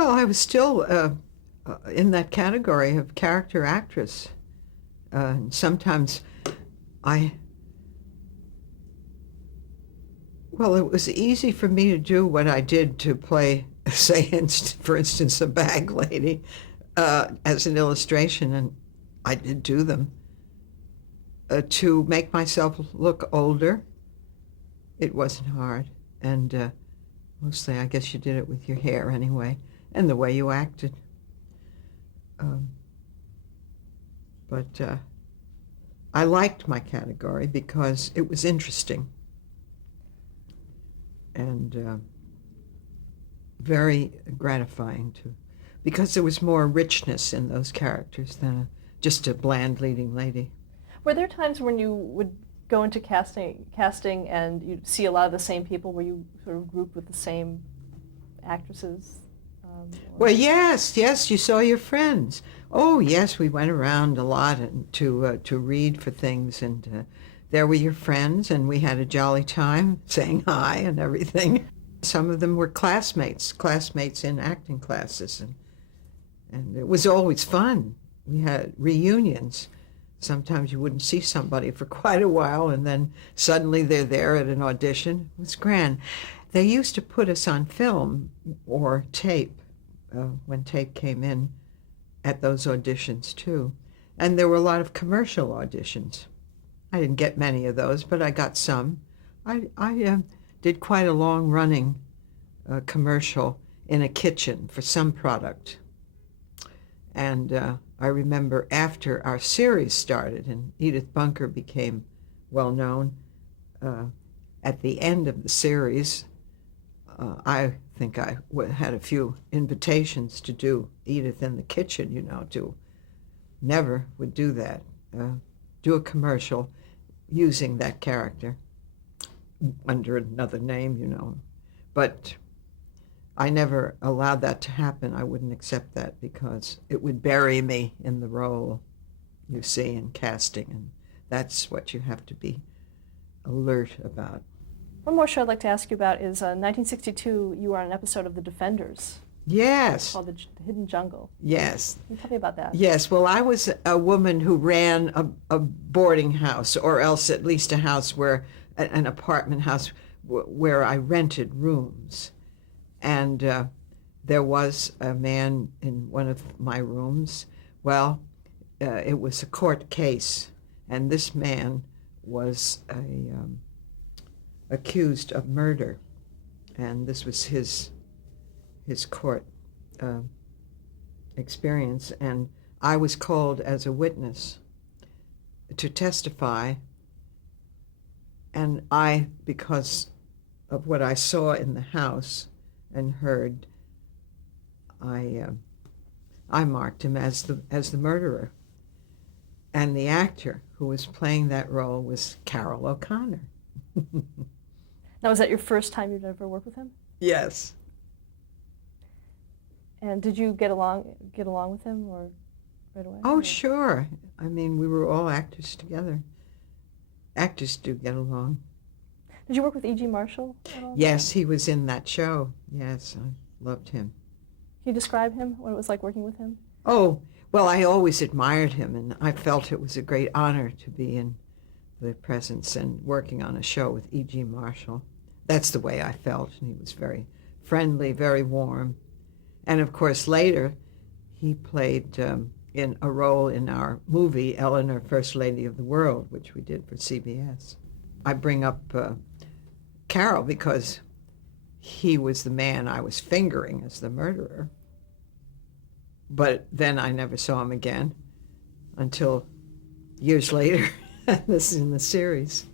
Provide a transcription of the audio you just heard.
Well, I was still in that category of character actress. And sometimes I, well, it was easy for me to do what I did to play, say, for instance, a bag lady as an illustration, and I did do them. To make myself look older, it wasn't hard. And mostly, I guess you did it with your hair anyway, and the way you acted. Um, but I liked my category because it was interesting and very gratifying to, because there was more richness in those characters than just a bland leading lady. Were there times when you would go into casting and you'd see a lot of the same people, where you sort of grouped with the same actresses? Well, yes, you saw your friends. Oh, yes, we went around a lot to read for things, and there were your friends, and we had a jolly time saying hi and everything. Some of them were classmates in acting classes, and it was always fun. We had reunions. Sometimes you wouldn't see somebody for quite a while, and then suddenly they're there at an audition. It was grand. They used to put us on film or tape when tape came in at those auditions too. And there were a lot of commercial auditions. I didn't get many of those, but I got some. I did quite a long-running commercial in a kitchen for some product. And I remember after our series started and Edith Bunker became well-known, at the end of the series, I think I had a few invitations to do Edith in the kitchen, never would do that. Do a commercial using that character under another name, But I never allowed that to happen. I wouldn't accept that because it would bury me in the role, you see, in casting, and that's what you have to be alert about. One more show I'd like to ask you about is 1962, you were on an episode of The Defenders. Yes. Called The Hidden Jungle. Yes. Can you tell me about that? Yes. Well, I was a woman who ran a boarding house, or else at least a house where, an apartment house where I rented rooms. And there was a man in one of my rooms. Well, it was a court case, and this man was accused of murder, and this was his court experience, and I was called as a witness to testify, and because of what I saw in the house and heard, I marked him as the murderer, and the actor who was playing that role was Carol O'Connor. Now, was that your first time you'd ever worked with him? Yes. And did you get along with him, or right away? Oh, sure. I mean, we were all actors together. Actors do get along. Did you work with E.G. Marshall at all? Yes, he was in that show. Yes, I loved him. Can you describe him, what it was like working with him? Oh, well, I always admired him, and I felt it was a great honor to be in the presence and working on a show with E.G. Marshall. That's the way I felt, and he was very friendly, very warm. And of course, later, he played in a role in our movie, Eleanor, First Lady of the World, which we did for CBS. I bring up Carol because he was the man I was fingering as the murderer. But then I never saw him again until years later. This is in the series.